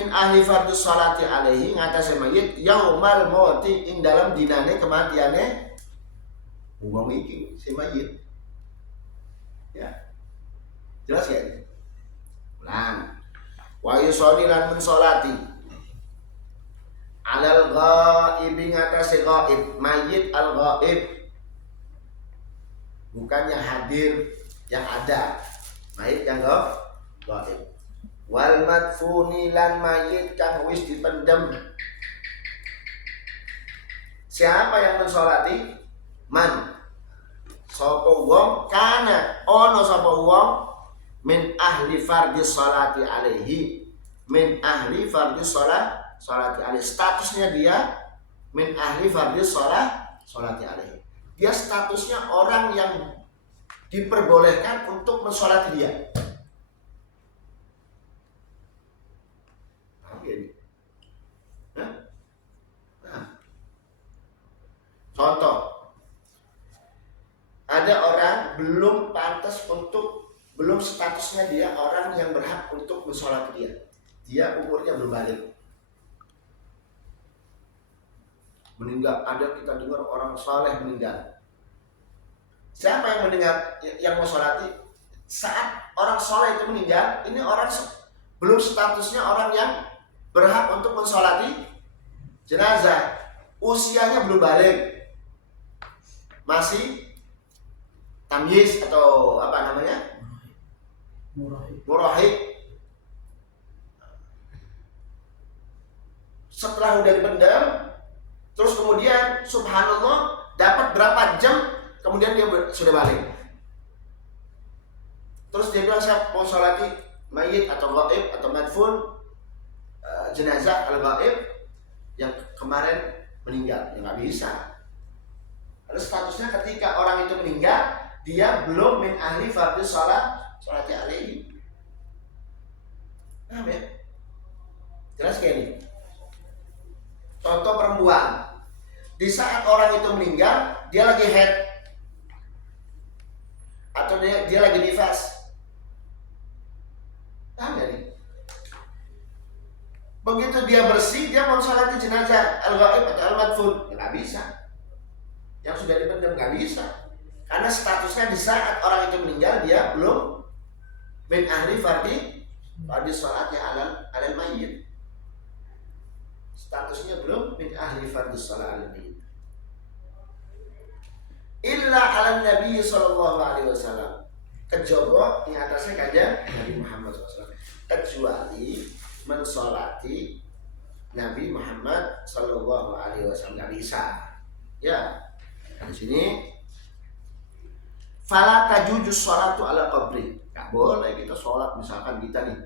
ahli fardhi sholati alaihi, ngatasi mayit yaumal mauti, ing dalam dinane kematiane wong iki si mayit. Ya. Jelas ya? Ulang. Wa yusolli lan mensolati alal ghaibi, ngatasi ghaib, mayit al ghaib, bukan yang hadir, yang ada, mayit yang gaib. Wal madfuni lan mayit kang wis dipendem. Siapa yang mensolati? Man sapa wong kana ono sapa wong min ahli fardhi sholati alaihi, min ahli fardhi sholati alaihi, statusnya dia min ahli fardhi sholati alaihi. Dia statusnya orang yang diperbolehkan untuk mensolati dia. Contoh, ada orang belum statusnya dia orang yang berhak untuk mensolati dia. Dia umurnya belum balik. Meninggal, ada kita dengar orang saleh meninggal. Siapa yang mendengar yang mensolati? Saat orang saleh itu meninggal, ini orang belum statusnya orang yang berhak untuk mensolati jenazah. Usianya belum balik. Masih tamyiz atau apa namanya? Murahib. Setelah udah dipendam, terus kemudian subhanallah dapat berapa jam kemudian dia sudah balik. Terus dia bilang saya mau sholati mayit atau gaib atau madfun, jenazah al-gaib yang kemarin meninggal. Ya nggak bisa. Lalu statusnya ketika orang itu meninggal, dia belum min ahli fardhi sholati alaihi. Paham ya? Jelas kayak ini. Contoh perempuan, di saat orang itu meninggal, dia lagi haid atau dia lagi nifas. Paham ya nih? Begitu dia bersih, dia mau sholati jenazah al-ghaib atau al-madfun, ya nggak bisa. Yang sudah dipendam nggak bisa. Karena statusnya di saat orang itu meninggal, dia belum min ahli fardi sholat ya alal mayyit. Statusnya belum min ahli fardi sholat alal mayyit. Illa ala Nabi sallallahu alaihi wasallam. Kejaba yang atasnya kajian Nabi Muhammad SAW. Kecuali mensolati Nabi Muhammad sallallahu alaihi wasallam nggak bisa. Ya, di sini fala tajuju sholatu ala qabri. Nggak boleh kita sholat, misalkan kita nih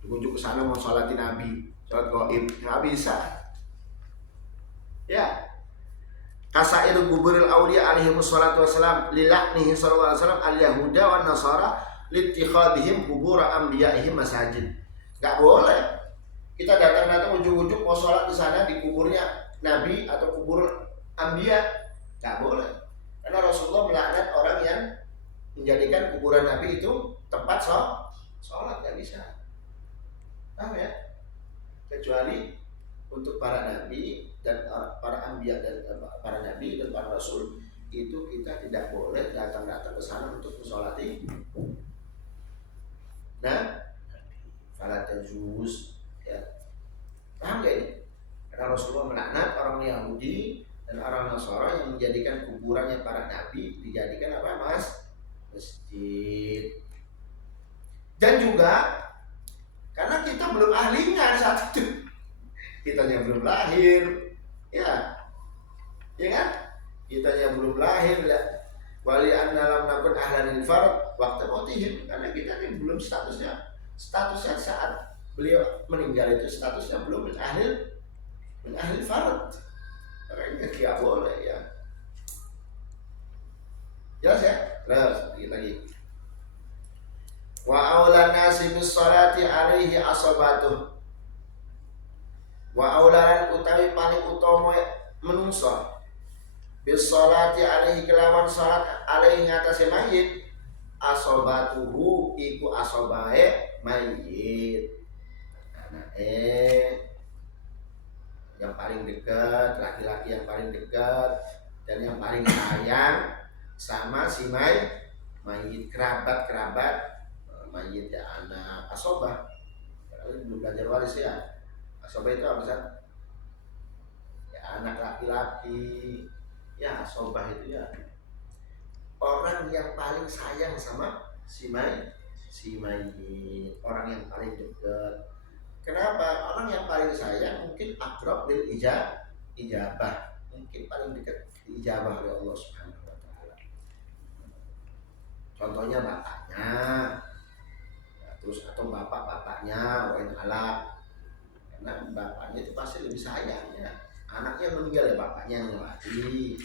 tunjuk ke sana mau sholati Nabi, sholat gaib, nggak bisa. Ya, kasair guburil auliya alaihi wassalatu wassalam lilaknihi sallallahu alaihi wasallam al-yahuda wan nasara litikhadihim kubur anbiya'ihim masajid. Enggak boleh kita datang-datang ujung-ujung mau sholat di sana di kuburnya Nabi atau kubur anbiya. Enggak boleh. Karena Rasulullah melaknat orang yang menjadikan kuburan Nabi itu tempat sholat, enggak bisa. Paham ya? Kecuali untuk para nabi dan para anbiya dan para nabi dan para rasul itu kita tidak boleh datang-datang ke sana untuk mensolati. Nah, fala tajuz ya. Paham gak ini? Karena Rasulullah melaknat orang Yahudi dan orang Nasara yang menjadikan kuburannya para nabi dijadikan apa, Mas? Masjid. Dan juga karena kita belum ahlinya saat itu. Kita yang belum lahir, ya kan? Kita yang belum lahir, wali annalam nakun ahlanil fard waktu mautihim, karena kita ini belum statusnya saat beliau meninggal itu statusnya belum min ahli fard, makanya tidak boleh ya. Jelas ya? Terus lagi. Wa aulan nasi bis salati alaihi asabatuh. Wa aularan utawi paling utama menungso bis salati alaihi kelawan salat alaihi ngatasi mayit asobatuhu iku asobae mayit. Yang paling dekat, laki-laki yang paling dekat dan yang paling sayang sama si mayit, kerabat mayit ya, anak asobah. Kalian belum belajar waris ya. Asobah itu apa sih? Ya anak laki-laki. Ya asobah itu ya orang yang paling sayang sama si mayit, orang yang paling dekat. Kenapa? Orang yang paling sayang mungkin akrab bil ijabah, mungkin paling dekat ijabah oleh Allah Subhanahu wa taala. Contohnya bapaknya, ya, terus atau bapaknya wa in ala. Karena bapaknya itu pasti lebih sayang ya. Anaknya meninggal ya bapaknya yang nyolati.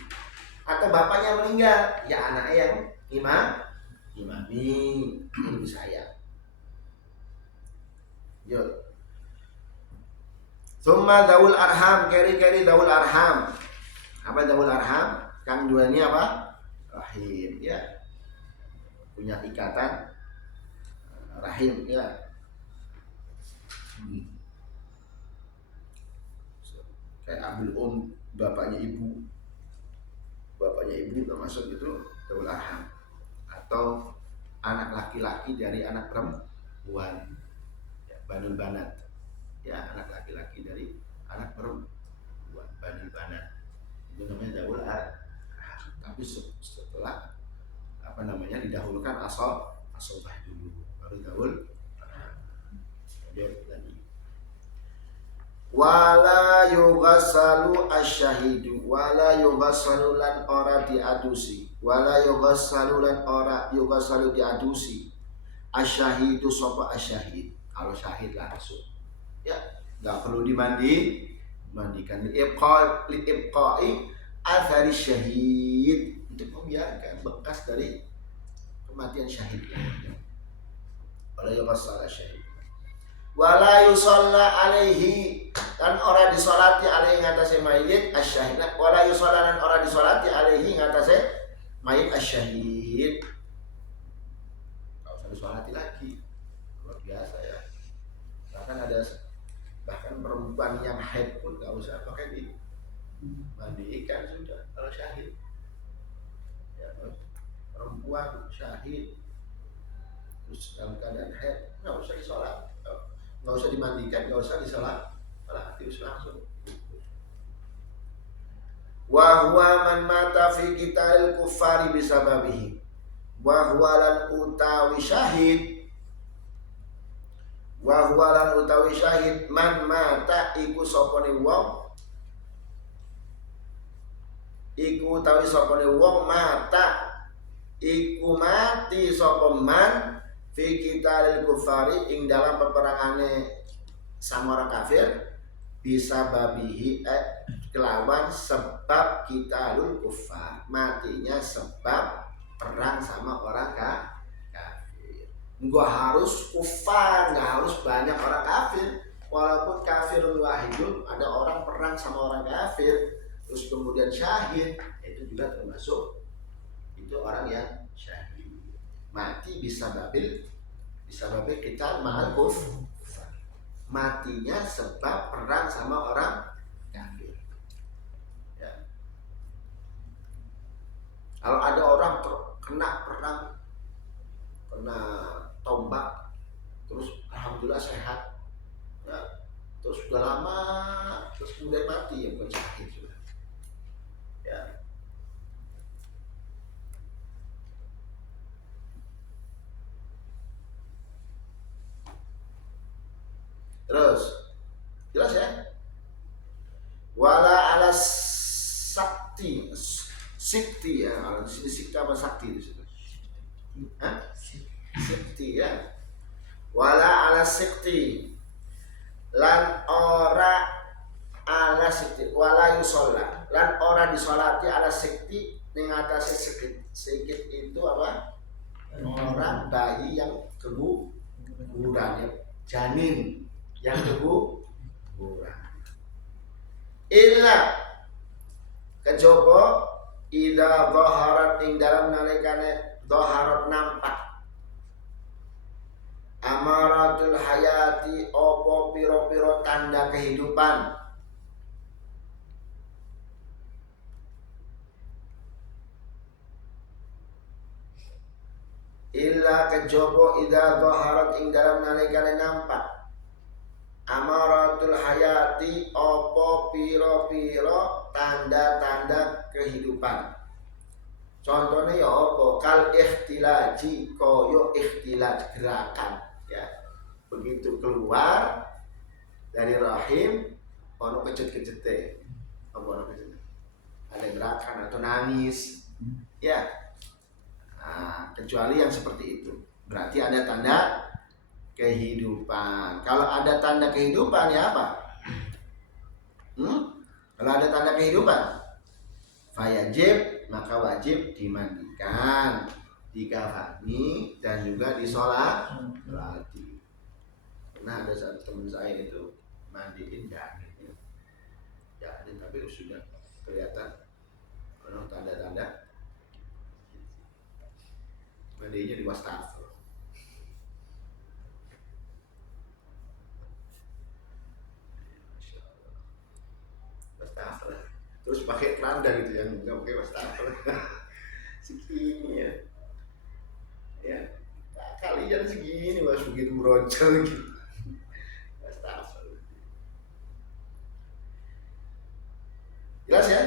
Atau bapaknya meninggal ya anaknya yang imami lebih sayang. Yuk. Summa daul arham, keri daul arham. Apa daul arham? Kang dua ini apa? Rahim ya. Punya ikatan rahim ya. Kayak abul bapaknya ibu termasuk itu daul arham. Atau anak laki-laki dari anak perempuan ya, banul banat ya, anak laki-laki dari anak perempuan banul banat, itu namanya daul arham. Tapi setelah apa namanya didahulukan asobah dulu baru daul arham. Lagi wala yughassalu asyahidu wala yughassalu lan ora diadusi asyahidu sapa asyahid. Kalau syahid langsung ya nggak perlu mandikan liibqai athari syahid, untuk membiarkan bekas dari kematian syahid. Wala yughassalu asyahid wala yusalla alaihi, dan ora disolati alaihi ngatasi mayit asyahid. Wala yusalla dan ora disolati alaihi ngatasi mayit asyahid. Kalau usah disolati lagi luar biasa. bahkan perempuan yang haid pun nggak usah pakai dimandikan sudah kalau syahid. Ya, perempuan syahid terus dalam keadaan haid nggak usah disolat, nggak usah dimandikan, nggak usah disolat, terus langsung. Wa huwa man mata fi qitalil kuffari bisababihi. Wa huwa lan utawi syahid, wa huwa lan utawi syahid man mata iku sopone wong, iku utawi sopone wong mata iku mati sapa man fi qitalil kuffari ing dalam peperangane sama orang kafir bisa babihi kelawan sebab qitalul kuffar, matinya sebab perang sama orang kafir. Nggak harus kufar, nggak harus banyak orang kafir. Walaupun kafirun wahidun, ada orang perang sama orang kafir terus kemudian syahid, itu juga termasuk itu orang yang syahid. Mati bisa babil kita ma'al kufar, matinya sebab perang sama orang kafir. Ya. Kalau ada orang kena perang, kena tombak, terus alhamdulillah sehat, ya, terus sudah lama, terus kemudian mati, ya bukan syahid sudah. Ya. Terus jelas ya? Wala ala sakti, sikti ya, kalau di sini sikti apa sakti di situ? Hah? Sikti ya. Wala ala sikti, lan ora ala sikti, wala yusolla, lan ora disolati ala sikti ning atase sikit. Sikit itu apa? Orang bayi yang keguguran, ya, janin yang keguguran. Illa kejaba ida dhaharat ing dalam nalikane dhaharat nampak amaratul hayati opo piro-piro tanda kehidupan, illa kejaba ida dhaharat ing dalam nalikane nampak amaratul hayati opo piro-piro tanda-tanda kehidupan. Contohnya ya opo kal ikhtilaji, koyo ikhtilaj gerakan ya. Begitu keluar dari rahim ono kejet-kejete. Ono kejet. Ada gerakan atau nangis. Ya. Nah, kecuali yang seperti itu. Berarti ada tanda kehidupan. Kalau ada tanda kehidupan ya apa? Kalau ada tanda kehidupan, fayajib, maka wajib dimandikan, dikafani, dan juga disolati. Nah, ada satu teman saya itu mandiin janin, tapi sudah kelihatan tanda-tanda mandinya di wastafel. Terus pakai keranda gitu, yang nggak pakai wastafel. Segini ya, ya kalian segini mas, begitu brocel gitu. Wastafel. Jelas ya?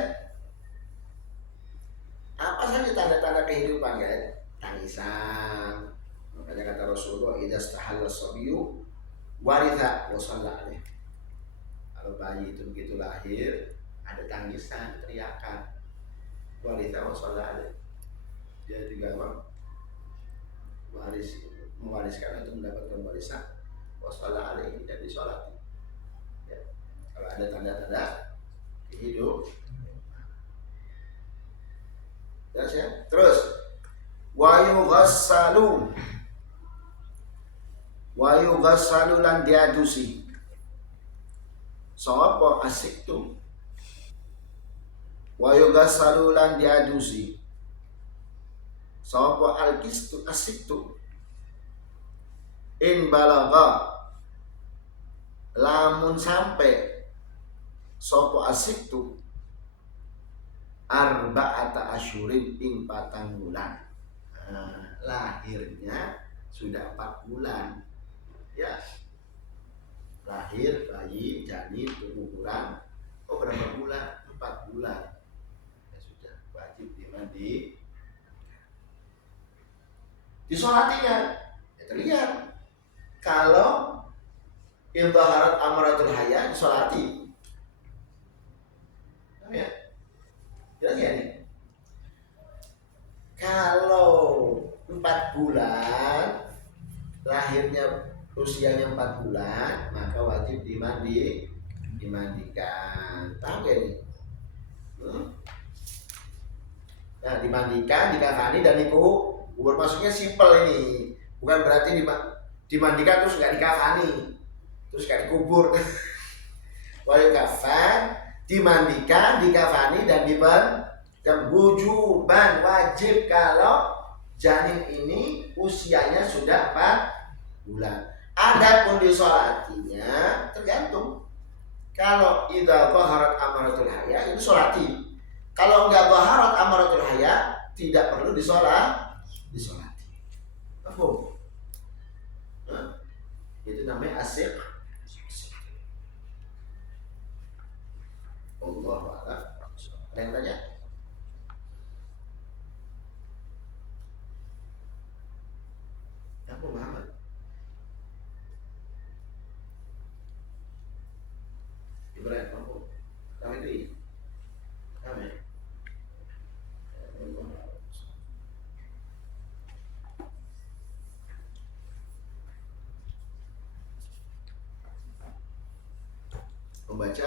Apa saja tanda-tanda kehidupan kan? Tangisan. Makanya kata Rasulullah, idza stahalla sabiyu waritha wa shalla alaih. Kalau bayi itu begitu lahir, ada tangisan, teriakan, waritha wa shalla alaih. Dia juga mewariskan untuk mendapatkan warisan, wa shalla alaih, dan disolati. Ya. Kalau ada tanda-tanda kehidupan. Ya. Terus wayu ghassalu lan diadusi sapa asik tu, wayu ghassalu lan diadusi sapa alkistu asik tu in balagha lamun sampai sopo asik tu arba'ata asyurin ing 4 bulan. Lahirnya sudah 4 bulan ya, lahir bayi janin tumbuh kurang berapa bulan, 4 bulan ya, sudah wajib dimandi disolatinya ya. Terlihat kalau idhaharat amaratul haya disolati ya, jelas ya nih. Kalau 4 bulan, lahirnya usianya 4 bulan, maka wajib dimandikan. Paham ya nih? Nah, dimandikan, dikafani dan dikubur. Maksudnya simpel ini, bukan berarti dimandikan terus nggak dikafani, terus nggak dikubur. Wajib kafan, dimandikan, dikafani dan wujuban, wajib kalau janin ini usianya sudah 4 bulan. Adapun disolatinya tergantung. Kalau idza dhaharat amaratul haya itu solati. Kalau enggak dhaharat amaratul haya tidak perlu disolati. Paham? Itu namanya asik. Allahu a'lam. Ada yang tanya? Apa Muhammad? Ibrahim apa? Kami itu kami. Membaca